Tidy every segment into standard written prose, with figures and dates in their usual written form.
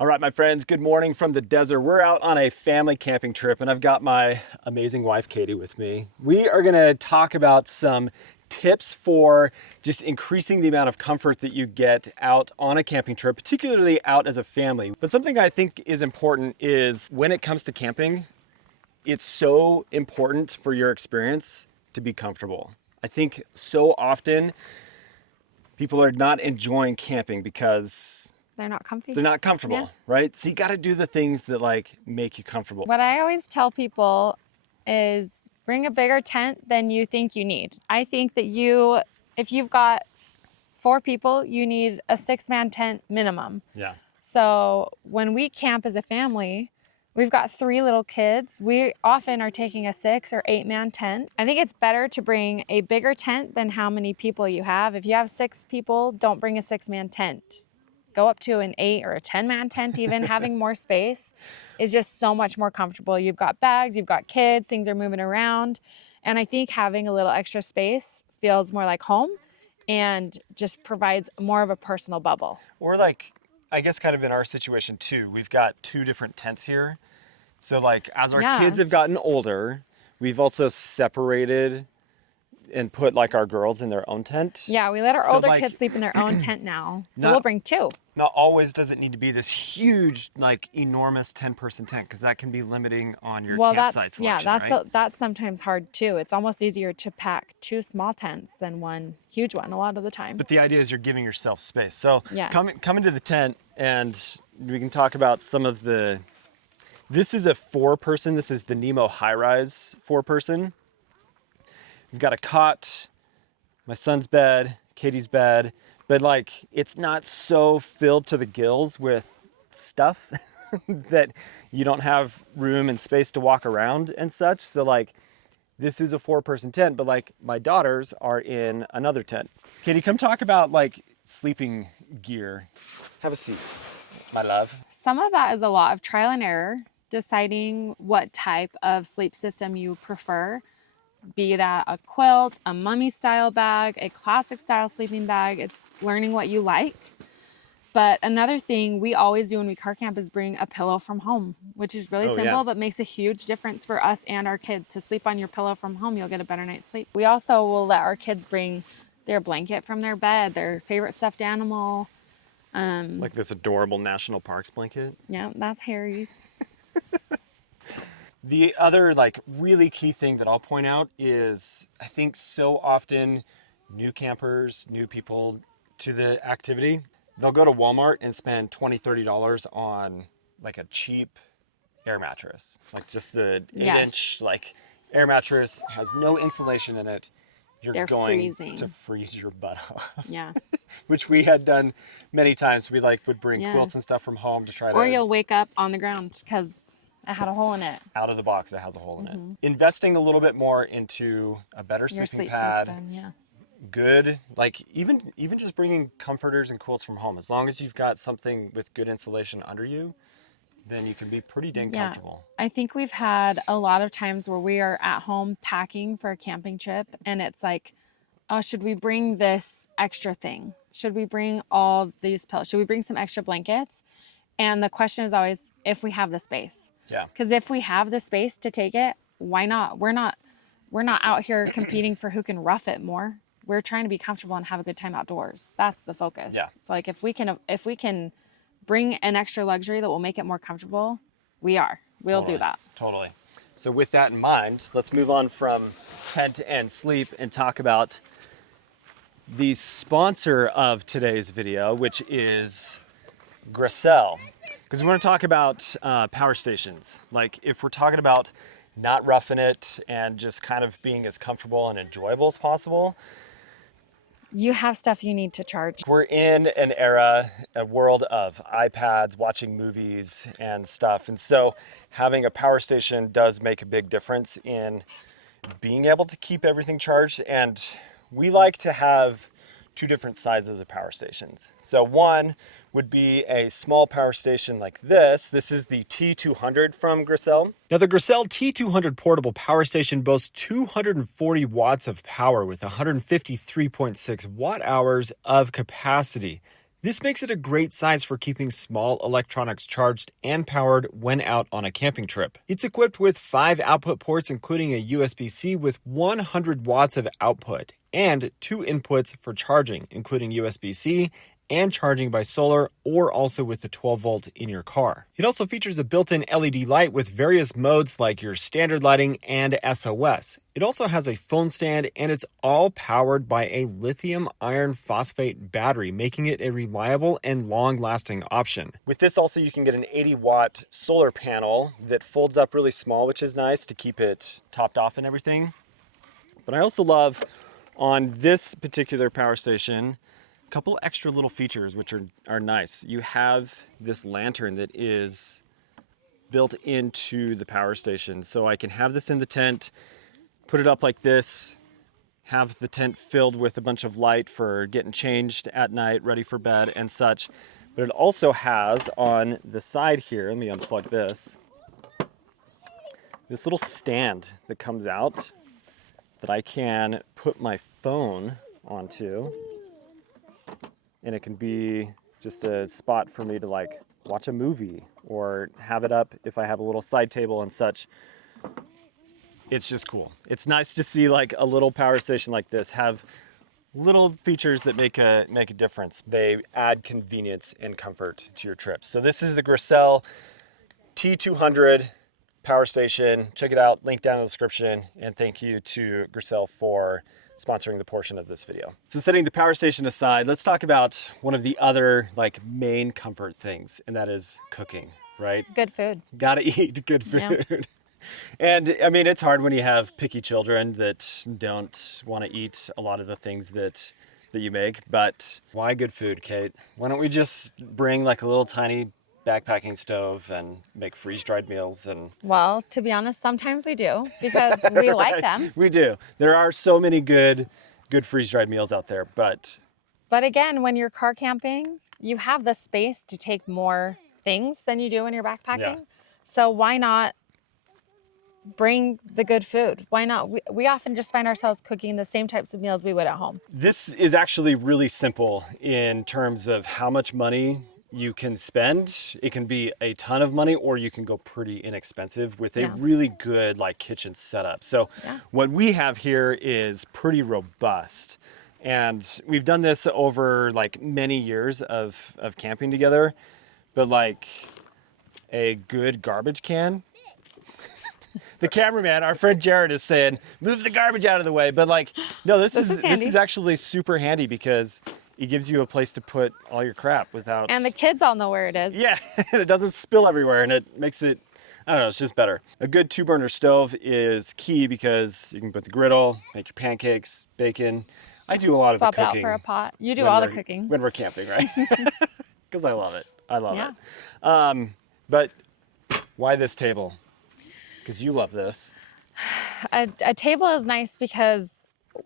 All right, my friends, good morning from the desert. We're out on a family camping trip, and I've got my amazing wife, Katie, with me. We are gonna talk about some tips for just increasing the amount of comfort that you get out on a camping trip, particularly out as a family. But something I think is important is when it comes to camping, it's so important for your experience to be comfortable. I think so often people are not enjoying camping because they're not comfy. they're not comfortable, Yeah. right? So you got to do the things that like make you comfortable. What I always tell people is bring a bigger tent than you think you need. I think that if you've got 4 people, you need a 6-man tent minimum. Yeah. So when we camp as a family, we've got 3 little kids. We often are taking a 6 or 8-man tent. I think it's better to bring a bigger tent than how many people you have. If you have 6 people, don't bring a 6-man tent. Go up to an 8 or a 10-man tent even. Having more space is just so much more comfortable. You've got bags, you've got kids, things are moving around. And I think having a little extra space feels more like home and just provides more of a personal bubble. Or like, I guess kind of in our situation too, we've got 2 different tents here. So like as our kids have gotten older, we've also separated and put like our girls in their own tent. Yeah, we let our older kids sleep in their own tent now. So we'll bring 2. Not always does it need to be this huge, like enormous 10-person tent, because that can be limiting on your campsite selection, right? That's sometimes hard too. It's almost easier to pack 2 small tents than 1 huge one a lot of the time. But the idea is you're giving yourself space. So yes. come into the tent and we can talk about some of the, this is a 4-person, this is the Nemo high-rise 4-person. We've got a cot, my son's bed, Katie's bed, but like it's not so filled to the gills with stuff that you don't have room and space to walk around and such. So like this is a 4-person tent, but like my daughters are in another tent. Katie, come talk about like sleeping gear. Have a seat, my love. Some of that is a lot of trial and error, deciding what type of sleep system you prefer. Be that a quilt, a mummy style bag, a classic style sleeping bag. It's learning what you like. But another thing we always do when we car camp is bring a pillow from home, which is really simple, but makes a huge difference for us and our kids. To sleep on your pillow from home, you'll get a better night's sleep. We also will let our kids bring their blanket from their bed, their favorite stuffed animal. Like this adorable National Parks blanket. Yeah, that's Harry's. The other like really key thing that I'll point out is I think so often new campers, new people to the activity, they'll go to Walmart and spend $20, $30 on like a cheap air mattress. Like just the 8-inch like air mattress, has no insulation in it. They're going to freeze your butt off. Yeah. Which we had done many times. We like would bring quilts and stuff from home to try to. Or you'll wake up on the ground because it had a hole in it. Out of the box, it has a hole in it. Investing a little bit more into a better sleeping pad. System, yeah. Good, like even just bringing comforters and quilts from home. As long as you've got something with good insulation under you, then you can be pretty dang comfortable. I think we've had a lot of times where we are at home packing for a camping trip and it's like, oh, should we bring this extra thing? Should we bring all these pillows? Should we bring some extra blankets? And the question is always if we have the space. Yeah. Because if we have the space to take it, why not? We're not out here competing for who can rough it more. We're trying to be comfortable and have a good time outdoors. That's the focus. Yeah. So like if we can bring an extra luxury that will make it more comfortable, we'll do that. Totally. So with that in mind, let's move on from tent and sleep and talk about the sponsor of today's video, which is GRECELL. Because we want to talk about power stations. Like if we're talking about not roughing it and just kind of being as comfortable and enjoyable as possible, you have stuff you need to charge. We're in an era, a world of iPads, watching movies and stuff. And so having a power station does make a big difference in being able to keep everything charged. And we like to have 2 different sizes of power stations. So one would be a small power station like this. This is the T200 from GRECELL. Now the GRECELL T200 portable power station boasts 240 watts of power with 153.6 watt hours of capacity. This makes it a great size for keeping small electronics charged and powered when out on a camping trip. It's equipped with 5 output ports, including a USB-C with 100 watts of output, and 2 inputs for charging, including USB-C and charging by solar, or also with the 12 volt in your car. It also features a built-in LED light with various modes like your standard lighting and SOS. It also has a phone stand, and it's all powered by a lithium iron phosphate battery, making it a reliable and long-lasting option. With this also, you can get an 80-watt solar panel that folds up really small, which is nice to keep it topped off and everything. But I also love on this particular power station a couple extra little features which are nice. You have this lantern that is built into the power station, so I can have this in the tent, put it up like this, have the tent filled with a bunch of light for getting changed at night, ready for bed and such. But it also has on the side here, let me unplug this little stand that comes out that I can put my phone onto. And it can be just a spot for me to like watch a movie or have it up if I have a little side table and such. It's just cool. It's nice to see like a little power station like this have little features that make a difference. They add convenience and comfort to your trips. So this is the GRECELL T200 power station. Check it out, link down in the description. And thank you to GRECELL for sponsoring the portion of this video. So setting the power station aside, let's talk about one of the other like main comfort things, and that is cooking, right? Good food. Gotta eat good food. Yeah. And I mean, it's hard when you have picky children that don't want to eat a lot of the things that you make, but why good food, Kate? Why don't we just bring like a little tiny backpacking stove and make freeze-dried meals? And well, to be honest, sometimes we do because we like them. We do. There are so many good freeze-dried meals out there, but again, when you're car camping, you have the space to take more things than you do when you're backpacking. Yeah. So why not bring the good food? Why not? We often just find ourselves cooking the same types of meals we would at home. This is actually really simple in terms of how much money you can spend. It can be a ton of money, or you can go pretty inexpensive with a really good like kitchen setup. So what we have here is pretty robust, and we've done this over like many years of camping together. But like a good garbage can, the cameraman, our friend Jared, is saying, move the garbage out of the way. But like, no, this is actually super handy because it gives you a place to put all your crap without... And the kids all know where it is. Yeah, and it doesn't spill everywhere, and it makes it, I don't know, it's just better. A good 2-burner stove is key because you can put the griddle, make your pancakes, bacon. I do a lot of the cooking. Swap out for a pot. You do all the cooking. When we're camping, right? Because I love it. I love it. But why this table? Because you love this. A table is nice because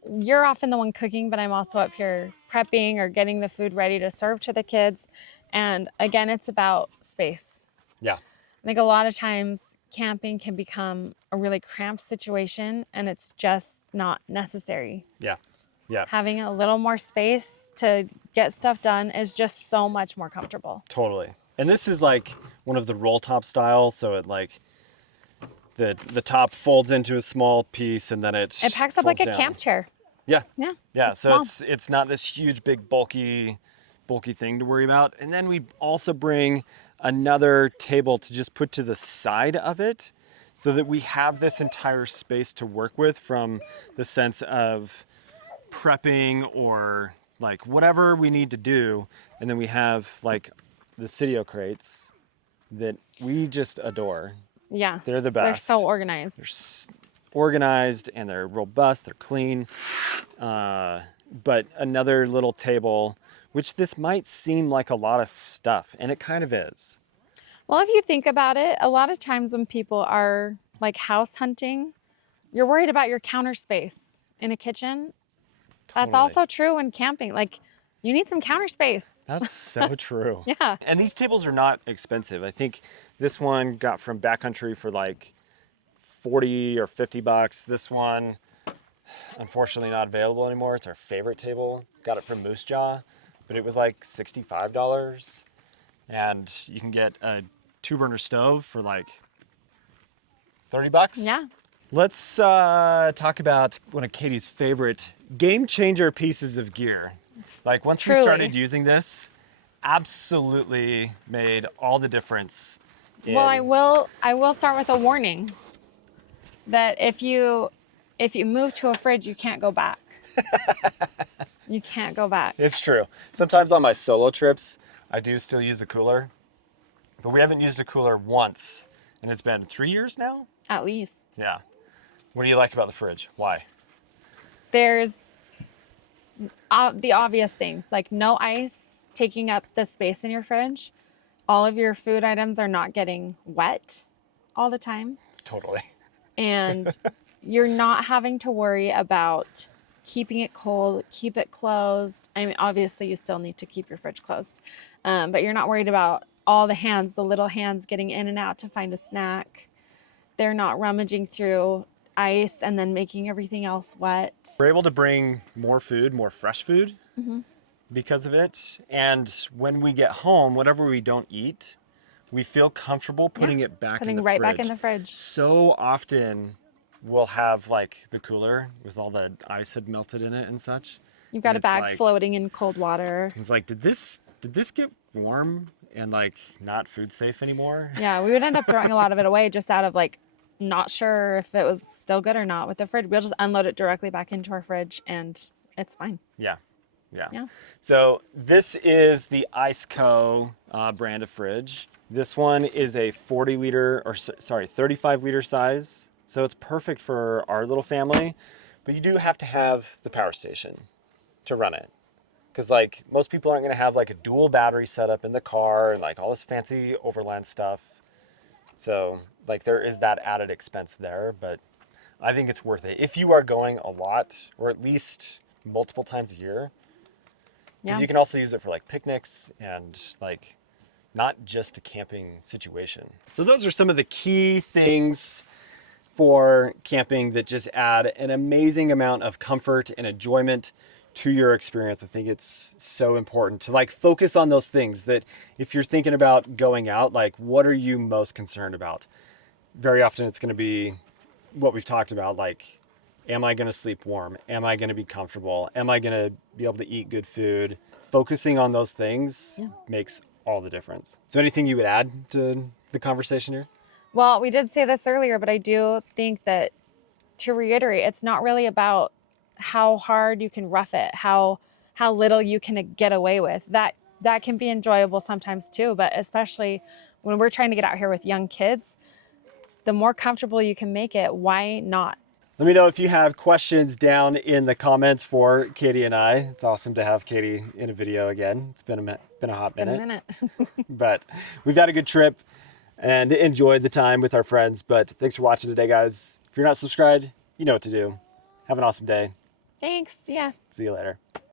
you're often the one cooking, but I'm also up here prepping or getting the food ready to serve to the kids. And again, it's about space. Yeah. I think a lot of times camping can become a really cramped situation, and it's just not necessary. Yeah. Yeah. Having a little more space to get stuff done is just so much more comfortable. Totally. And this is like one of the roll top styles, so it like the top folds into a small piece, and then it packs up like a camp chair. Yeah. Yeah. Yeah. So it's not this huge, big, bulky thing to worry about. And then we also bring another table to just put to the side of it, so that we have this entire space to work with, from the sense of prepping or like whatever we need to do. And then we have like the Sitio crates that we just adore. Yeah. They're the best. They're so organized. They're organized and they're robust, they're clean. But another little table, which this might seem like a lot of stuff, and it kind of is. Well, if you think about it, a lot of times when people are like house hunting, you're worried about your counter space in a kitchen. Totally. That's also true when camping. Like, you need some counter space. That's so true. Yeah. And these tables are not expensive. I think this one got from Backcountry for like 40 or 50 bucks. This one, unfortunately not available anymore. It's our favorite table. Got it from Moose Jaw. but it was like $65. And you can get a 2-burner stove for like $30. Yeah. Let's talk about one of Katie's favorite game changer pieces of gear. Like once we Truly. started using this, absolutely made all the difference. Well, I will start with a warning that if you move to a fridge, you can't go back. You can't go back. It's true. Sometimes on my solo trips, I do still use a cooler, but we haven't used a cooler once, and it's been 3 years now? At least. Yeah. What do you like about the fridge? Why? There's the obvious things, like no ice taking up the space in your fridge. All of your food items are not getting wet all the time. Totally. And you're not having to worry about keeping it cold, keep it closed. I mean, obviously you still need to keep your fridge closed, but you're not worried about all the hands, the little hands getting in and out to find a snack. They're not rummaging through ice and then making everything else wet. We're able to bring more food, more fresh food because of it. And when we get home, whatever we don't eat, we feel comfortable putting it back in the Putting right fridge. back in the fridge. So often we'll have like the cooler with all the ice had melted in it and such. You've got And a it's bag like- floating in cold water. It's like, did this get warm and like not food safe anymore? Yeah, we would end up throwing a lot of it away just out of like not sure if it was still good or not with the fridge. We'll just unload it directly back into our fridge and it's fine. Yeah. Yeah. So this is the Iceco brand of fridge. This one is a 35 liter size. So it's perfect for our little family, but you do have to have the power station to run it. Because like most people aren't going to have like a dual battery setup in the car and like all this fancy overland stuff. So like there is that added expense there, but I think it's worth it. If you are going a lot or at least multiple times a year, because you can also use it for like picnics and like not just a camping situation. So those are some of the key things for camping that just add an amazing amount of comfort and enjoyment to your experience. I think it's so important to like focus on those things that if you're thinking about going out, like what are you most concerned about? Very often it's going to be what we've talked about, like, am I going to sleep warm? Am I going to be comfortable? Am I going to be able to eat good food? Focusing on those things makes all the difference. So anything you would add to the conversation here? Well, we did say this earlier, but I do think that to reiterate, it's not really about how hard you can rough it, how little you can get away with. That can be enjoyable sometimes too, but especially when we're trying to get out here with young kids, the more comfortable you can make it, why not? Let me know if you have questions down in the comments for Katie and I. It's awesome to have Katie in a video again. It's been a hot minute. But we've had a good trip and enjoyed the time with our friends. But thanks for watching today, guys. If you're not subscribed, you know what to do. Have an awesome day. Thanks. Yeah. See you later.